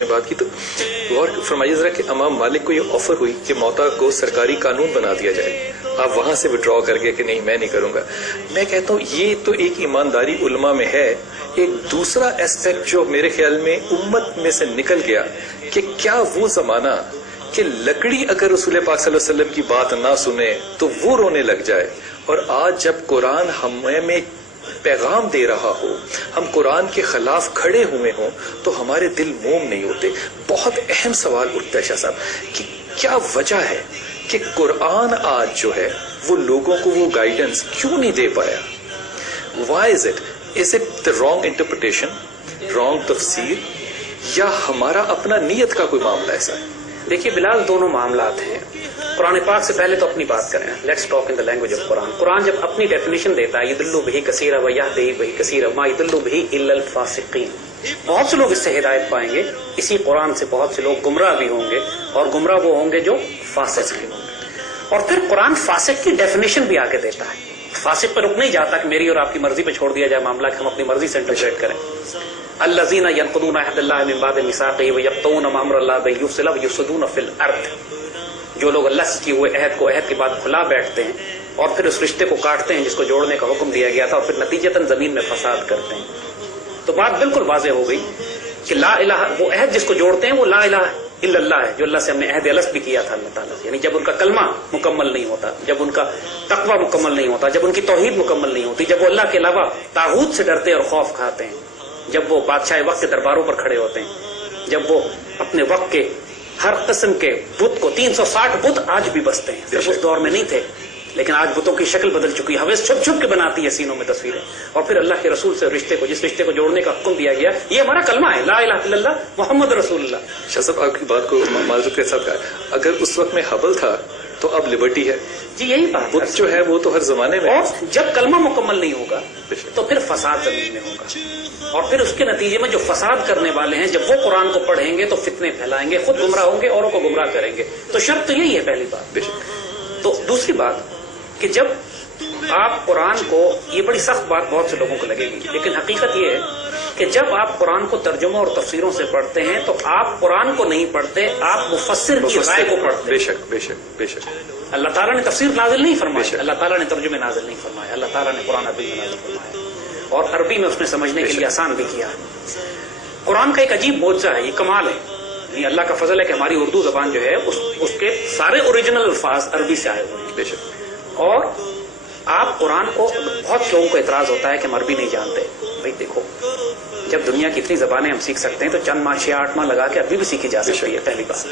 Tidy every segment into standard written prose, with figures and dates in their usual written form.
بات کی تو غور فرمائیے ذرا کہ امام مالک کو یہ آفر ہوئی کہ موتا کو سرکاری قانون بنا دیا جائے، آپ وہاں سے وڈرا کر کے کہ نہیں میں نہیں کروں گا۔ میں کہتا ہوں یہ تو ایک ایمانداری علماء میں ہے۔ ایک دوسرا ایسپیکٹ جو میرے خیال میں امت میں سے نکل گیا کہ کیا وہ زمانہ کہ لکڑی اگر رسول پاک صلی اللہ علیہ وسلم کی بات نہ سنے تو وہ رونے لگ جائے، اور آج جب قرآن ہمیں پیغام دے رہا ہو، ہم قرآن کے خلاف کھڑے ہوئے ہوں تو ہمارے دل موم نہیں ہوتے۔ بہت اہم سوال اٹھتا ہے شاہ صاحب کہ کیا وجہ ہے کہ قرآن آج جو ہے وہ لوگوں کو وہ گائیڈنس کیوں نہیں دے پایا؟ Why is it? Is it the wrong interpretation, wrong تفسیر، یا ہمارا اپنا نیت کا کوئی معاملہ ایسا ہے؟ دیکھیے بلال، دونوں معاملات ہیں۔ قرآن پاک سے پہلے تو اپنی بات کریں، let's talk in the language of Quran. Quran جب اپنی ڈیفینیشن دیتا ہے یدل بہ کثیرا و یہدی بہ کثیرا ما یدل بہ الا الفاسقین، بہت سے لوگ اس سے ہدایت پائیں گے، اسی قرآن سے بہت سے لوگ گمراہ بھی ہوں گے، اور گمراہ وہ ہوں گے جو فاسق بھی ہوں گے۔ اور پھر قرآن فاسق کی ڈیفینیشن بھی آگے دیتا ہے۔ فاسق پہ رک نہیں جاتا کہ میری اور آپ کی مرضی پہ چھوڑ دیا جائے معاملہ کہ ہم اپنی مرضی سے انٹرپریٹ کریں۔ الذین ینقضون عہد اللہ من بعد میثاقہ ویقطعون ما امر اللہ بہ یفصل ویفسدون فی الارض، جو لوگ اللہ سے کیے ہوئے عہد کو عہد کے بعد کھلا بیٹھتے ہیں اور پھر اس رشتے کو کاٹتے ہیں جس کو جوڑنے کا حکم دیا گیا تھا، اور پھر نتیجتاً زمین میں فساد کرتے ہیں۔ تو بات بالکل واضح ہو گئی کہ لا الہ، وہ عہد جس کو جوڑتے ہیں وہ لا الہ الا اللہ ہے، جو اللہ سے ہم نے عہد الست بھی کیا تھا اللہ تعالیٰ سے، یعنی جب ان کا کلمہ مکمل نہیں ہوتا، جب ان کا تقوی مکمل نہیں ہوتا، جب ان کی توحید مکمل نہیں ہوتی، جب وہ اللہ کے علاوہ طاغوت سے ڈرتے اور خوف کھاتے ہیں، جب وہ بادشاہ وقت کے درباروں پر کھڑے ہوتے ہیں، جب وہ اپنے وقت کے ہر قسم کے بت کو 360 بت آج بھی بستے ہیں، صرف اس دور میں نہیں تھے لیکن آج بتوں کی شکل بدل چکی ہے، حویس چھپ چھپ کے بناتی ہے سینوں میں تصویریں، اور پھر اللہ کے رسول سے رشتے کو، جس رشتے کو جوڑنے کا حکم دیا گیا، یہ ہمارا کلمہ ہے لا الہ الا اللہ محمد رسول اللہ۔ شاہ صاحب آپ کی بات کو معذرت کے ساتھ کہا، اگر اس وقت میں حبل تھا تو اب لبرٹی ہے۔ جی یہی بات بت جو ہے وہ تو ہر زمانے میں، اور جب کلمہ مکمل نہیں ہوگا تو پھر فساد زمین میں ہوگا، اور پھر اس کے نتیجے میں جو فساد کرنے والے ہیں جب وہ قرآن کو پڑھیں گے تو فتنے پھیلائیں گے، خود گمراہ ہوں گے، اوروں کو گمراہ کریں گے۔ تو شرط تو یہی ہے پہلی بات۔ تو دوسری بات کہ جب آپ قرآن کو، یہ بڑی سخت بات بہت سے لوگوں کو لگے گی لیکن حقیقت یہ ہے کہ جب آپ قرآن کو ترجمہ اور تفسیروں سے پڑھتے ہیں تو آپ قرآن کو نہیں پڑھتے، آپ مفسر کی رائے کو پڑھتے ہیں۔ بے شک بے شک بے شک۔ اللہ تعالیٰ نے تفسیر نازل نہیں فرمایا، اللہ تعالیٰ نے ترجمے نازل نہیں فرمایا، اللہ تعالیٰ نے قرآن عربی میں نازل فرمایا، اور عربی میں اس نے سمجھنے کے لیے آسان بھی کیا ہے۔ قرآن کا ایک عجیب معجزہ ہے، یہ کمال ہے، یہ اللہ کا فضل ہے کہ ہماری اردو زبان جو ہے اس کے سارے اوریجنل الفاظ عربی سے آئے ہوئے ہیں۔ بے شک۔ اور آپ قرآن کو، بہت لوگوں کو اعتراض ہوتا ہے کہ ہم عربی نہیں جانتے۔ بھائی دیکھو، جب دنیا کی اتنی زبانیں ہم سیکھ سکتے ہیں تو چند ماہ 6-8 ماہ لگا کے عربی بھی سیکھی جا سکتی ہے، پہلی بات۔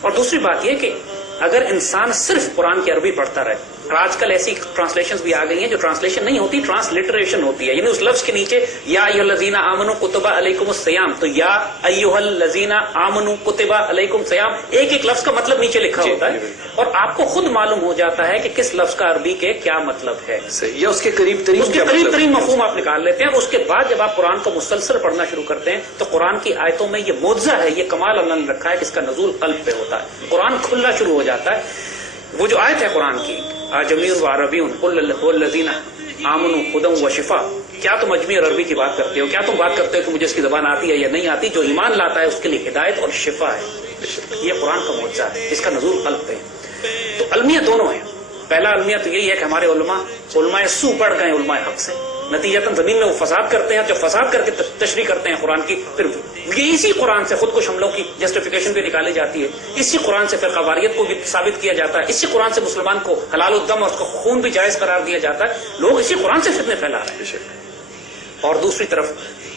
اور دوسری بات یہ کہ اگر انسان صرف قرآن کی عربی پڑھتا رہے، اور آج کل ایسی ٹرانسلیشنز بھی آ گئی ہیں جو ٹرانسلیشن نہیں ہوتی، ٹرانسلیٹریشن ہوتی ہے، یعنی اس لفظ کے نیچے یا ایھا الذین آمنوا کتب علیکم الصیام، تو یا ایھا الذین آمنوا کتب علیکم الصیام، ایک ایک لفظ کا مطلب نیچے لکھا ہوتا ہے، اور آپ کو خود معلوم ہو جاتا ہے کہ کس لفظ کا عربی کے کیا مطلب ہے، یا اس کے قریب ترین مفہوم آپ نکال لیتے ہیں۔ اس کے بعد جب آپ قرآن کو مسلسل پڑھنا شروع کرتے ہیں تو قرآن کی آیتوں میں یہ معجزہ ہے، یہ کمال اللہ نے رکھا ہے کہ اس کا نزول قلب پہ ہوتا ہے، قرآن کھلنا شروع ہو جاتا ہے۔ وہ جو آیت ہے قرآن کی اعجمی و عربی قل الذین آمنوا ھدی و شفاء، کیا تم اجمی اور عربی کی بات کرتے ہو؟ کیا تم بات کرتے ہو کہ مجھے اس کی زبان آتی ہے یا نہیں آتی؟ جو ایمان لاتا ہے اس کے لیے ہدایت اور شفا ہے۔ یہ قرآن کا معجزہ ہے، اس کا نزول قلب پہ ہے۔ تو المیہ دونوں ہیں۔ پہلا المیہ تو یہی ہے کہ ہمارے علماء سو پڑھ گئے علماء حق سے، نتیجتاً زمین میں وہ فساد کرتے ہیں، جو فساد کر کے تشریح کرتے ہیں قرآن کی، پھر یہ اسی قرآن سے خود کش حملوں کی جسٹیفیکیشن بھی نکالی جاتی ہے، اسی قرآن سے فرقہ واریت کو بھی ثابت کیا جاتا ہے، اسی قرآن سے مسلمان کو حلال الدم اور اس کو خون بھی جائز قرار دیا جاتا ہے۔ لوگ اسی قرآن سے فتنے پھیلا رہے ہیں۔ اور دوسری طرف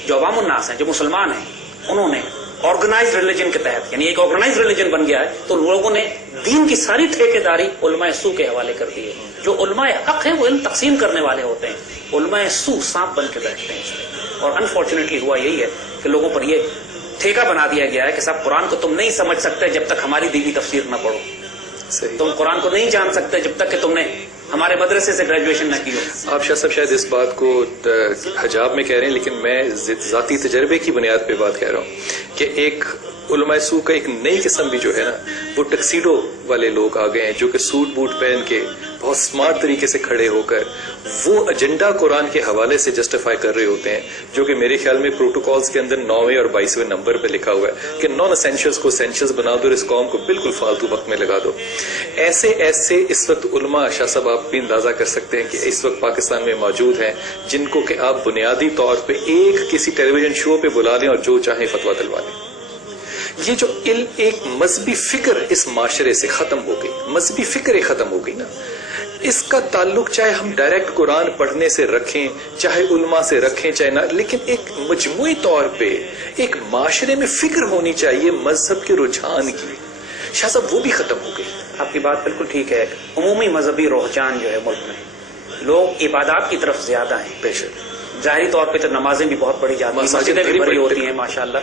جو عوام الناس ہیں، جو مسلمان ہیں، انہوں نے آرگنائزڈ ریلیجن کے تحت، یعنی ایک آرگنائزڈ ریلیجن بن گیا ہے، تو لوگوں نے دین کی ساری ٹھیکیداری علماء سو کے حوالے کر دی ہے۔ جو علماء حق ہیں وہ علم تقسیم کرنے والے ہوتے ہیں، علماء سو سانپ بن کے بیٹھتے ہیں اس میں۔ اور انفارچونیٹلی ہوا یہی ہے کہ لوگوں پر یہ ٹھیکہ بنا دیا گیا ہے کہ صاحب قرآن کو تم نہیں سمجھ سکتے جب تک ہماری دی ہوئی تفسیر نہ پڑھو، تم قرآن کو نہیں جان سکتے جب تک کہ تم نے ہمارے مدرسے سے گریجویشن نہ کی ہو۔ آپ شاہ صاحب شاید اس بات کو حجاب میں کہہ رہے ہیں، لیکن میں ذاتی تجربے کی بنیاد پہ بات کہہ رہا ہوں کہ ایک علماء سو کا ایک نئی قسم بھی جو ہے نا وہ ٹکسیڈو والے لوگ آ گئے ہیں جو کہ سوٹ بوٹ پہن کے بہت سمارٹ طریقے سے کھڑے ہو کر وہ ایجنڈا قرآن کے حوالے سے جسٹیفائی کر رہے ہوتے ہیں جو کہ میرے خیال میں پروٹوکالز کے اندر 9ویں اور 22ویں نمبر پہ لکھا ہوا ہے کہ نان اسینشلز کو اسینشلز بنا دو اور اس قوم کو بالکل فالتو وقت میں لگا دو. ایسے اس وقت علماء شاہ صاحب آپ بھی اندازہ کر سکتے ہیں کہ اس وقت پاکستان میں موجود ہیں جن کو کہ آپ بنیادی طور پہ کسی ٹیلی ویژن شو پہ بلا لیں اور جو چاہیں فتویٰ دلوا لیں. یہ جو ایک مذہبی فکر اس معاشرے سے ختم ہو گئی، مذہبی فکر ختم ہو گئی نا، اس کا تعلق چاہے ہم ڈائریکٹ قرآن پڑھنے سے رکھیں، چاہے علماء سے رکھیں، چاہے نہ، لیکن ایک مجموعی طور پہ ایک معاشرے میں فکر ہونی چاہیے مذہب کے رجحان کی. شاہ صاحب وہ بھی ختم ہو گئی. آپ کی بات بالکل ٹھیک ہے. عمومی مذہبی رجحان جو ہے ملک میں، لوگ عبادات کی طرف زیادہ ہیں. بے شک ظاہری طور پہ تو نمازیں بھی بہت پڑھی جاتی ہیں، مسجدیں بھی بڑی ہوتی ہیں ماشاءاللہ.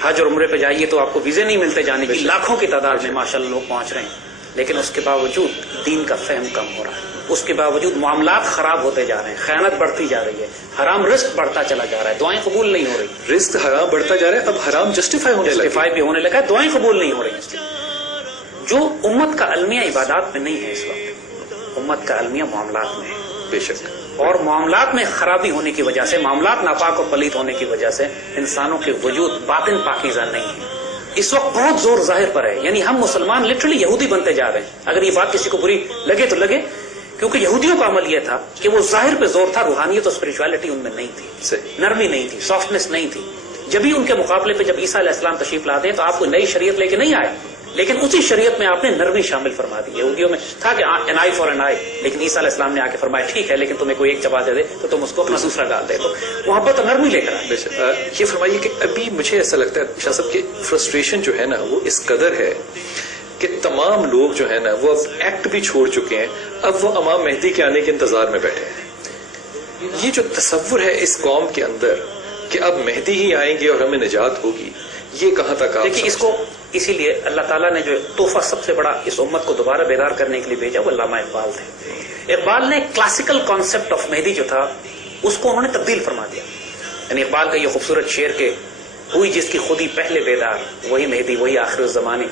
حج اور عمرے پہ جائیے تو آپ کو ویزے نہیں ملتے جانے کی، لاکھوں کی تعداد میں ماشاءاللہ لوگ پہنچ رہے ہیں، لیکن اس کے باوجود دین کا فہم کم ہو رہا ہے. اس کے باوجود معاملات خراب ہوتے جا رہے ہیں، خیانت بڑھتی جا رہی ہے، حرام رزق بڑھتا چلا جا رہا ہے، دعائیں قبول نہیں ہو رہی. رزق حرام بڑھتا جا رہا ہے، اب حرام جسٹیفائی ہونے لگا ہے، دعائیں قبول نہیں ہو رہی. جو امت کا المیہ عبادات میں نہیں ہے اس وقت، امت کا المیہ معاملات میں ہے. بے شک. اور معاملات میں خرابی ہونے کی وجہ سے، معاملات ناپاک و پلیت ہونے کی وجہ سے انسانوں کے وجود باطن پاکیزہ نہیں ہے. اس وقت بہت زور ظاہر پر ہے، یعنی ہم مسلمان لٹرلی یہودی بنتے جا رہے ہیں. اگر یہ بات کسی کو بری لگے تو لگے، کیونکہ یہودیوں کا عمل یہ تھا کہ وہ ظاہر پہ زور تھا، روحانیت اور اسپرچویلٹی ان میں نہیں تھی، نرمی نہیں تھی، سافٹنس نہیں تھی. جبھی ان کے مقابلے پہ جب عیسیٰ علیہ السلام تشریف لاتے ہیں تو آپ کوئی نئی شریعت لے کے نہیں آئے، لیکن اسی شریعت میں آپ نے نرمی شامل فرما دی. یہودیوں میں تھا کہ این آئی فار این آئی، لیکن عیسیٰ علیہ السلام نے آ کے فرمایا ٹھیک ہے، لیکن تمہیں کوئی ایک چبا دے دے تو تم اس کو اپنا دوسرا ڈال دے. تو محبت اور نرمی لے کر آئے. یہ فرمائیے کہ ابھی مجھے ایسا لگتا ہے شاہ صاحب کہ فرسٹریشن جو ہے نا وہ اس قدر ہے کہ تمام لوگ جو ہے نا وہ اب ایکٹ بھی چھوڑ چکے ہیں، اب وہ امام مہدی کے آنے کے انتظار میں بیٹھے ہیں. یہ جو تصور ہے اس قوم کے اندر کہ اب مہدی ہی آئیں گے اور ہمیں نجات ہوگی، یہ کہاں تک آپ دیکھیے. اس کو اسی لیے اللہ تعالیٰ نے جو تحفہ سب سے بڑا اس امت کو دوبارہ بیدار کرنے کے لیے بھیجا وہ علامہ اقبال تھے. اقبال نے کلاسیکل کانسیپٹ آف مہدی جو تھا اس کو انہوں نے تبدیل فرما دیا. یعنی اقبال کا یہ خوبصورت شعر کہ ہوئی جس کی خودی پہلے بیدار، وہی مہدی وہی آخر الزمانے،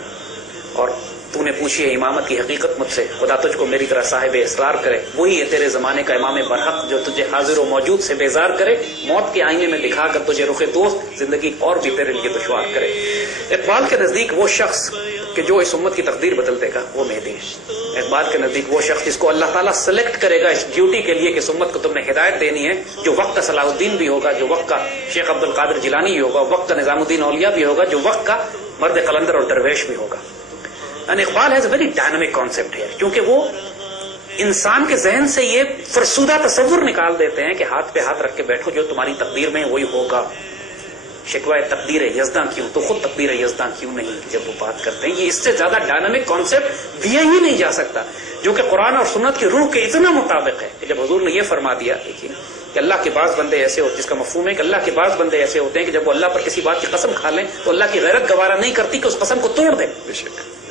اور تو نے پوچھی ہے امامت کی حقیقت مجھ سے، خدا تجھ کو میری طرح صاحب اسرار کرے. وہی ہے تیرے زمانے کا امام برحق جو تجھے حاضر و موجود سے بیزار کرے، موت کے آئینے میں دکھا کر تجھے رخ دوست زندگی اور بھی تیرے لیے دشوار کرے. اقبال کے نزدیک وہ شخص کہ جو اس امت کی تقدیر بدل دے گا وہ مہدی ہے. اقبال کے نزدیک وہ شخص جس کو اللہ تعالیٰ سلیکٹ کرے گا اس ڈیوٹی کے لیے کہ اس امت کو تم نے ہدایت دینی ہے، جو وقت کا صلاح الدین بھی ہوگا، جو وقت کا شیخ عبد القادر جیلانی بھی ہوگا، وقت کا نظام الدین اولیاء بھی ہوگا، جو وقت کا مرد قلندر اور درویش بھی ہوگا. And Iqbal has a very dynamic concept here، کیونکہ وہ انسان کے ذہن سے یہ فرسودہ تصور نکال دیتے ہیں کہ ہاتھ پہ ہاتھ رکھ کے بیٹھو، جو تمہاری تقدیر میں وہی ہوگا. شکوہ تقدیر یزداں کیوں، تو خود تقدیر یزداں کیوں نہیں. جب وہ بات کرتے ہیں یہ اس سے زیادہ ڈائنامک کانسیپٹ دیا ہی نہیں جا سکتا، جو کہ قرآن اور سنت کی روح کے اتنا مطابق ہے کہ جب حضور نے یہ فرما دیا دیکھیے کہ اللہ کے بعض بندے ایسے ہوتے، جس کا مفہوم ہے کہ اللہ کے بعض بندے ایسے ہوتے ہیں کہ جب وہ اللہ پر کسی بات کی قسم کھا لیں تو اللہ کی غیرت گوارا نہیں کرتی کہ اس قسم کو توڑ دیں.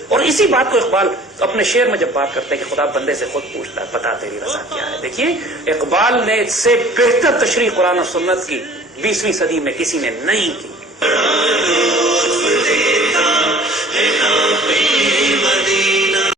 اور اسی بات کو اقبال اپنے شعر میں جب بات کرتے ہیں کہ خدا بندے سے خود پوچھتا ہے بتا تیری رضا کیا ہے. دیکھیے اقبال نے اس سے بہتر تشریح قرآن و سنت کی 20ویں صدی میں کسی نے نہیں کی.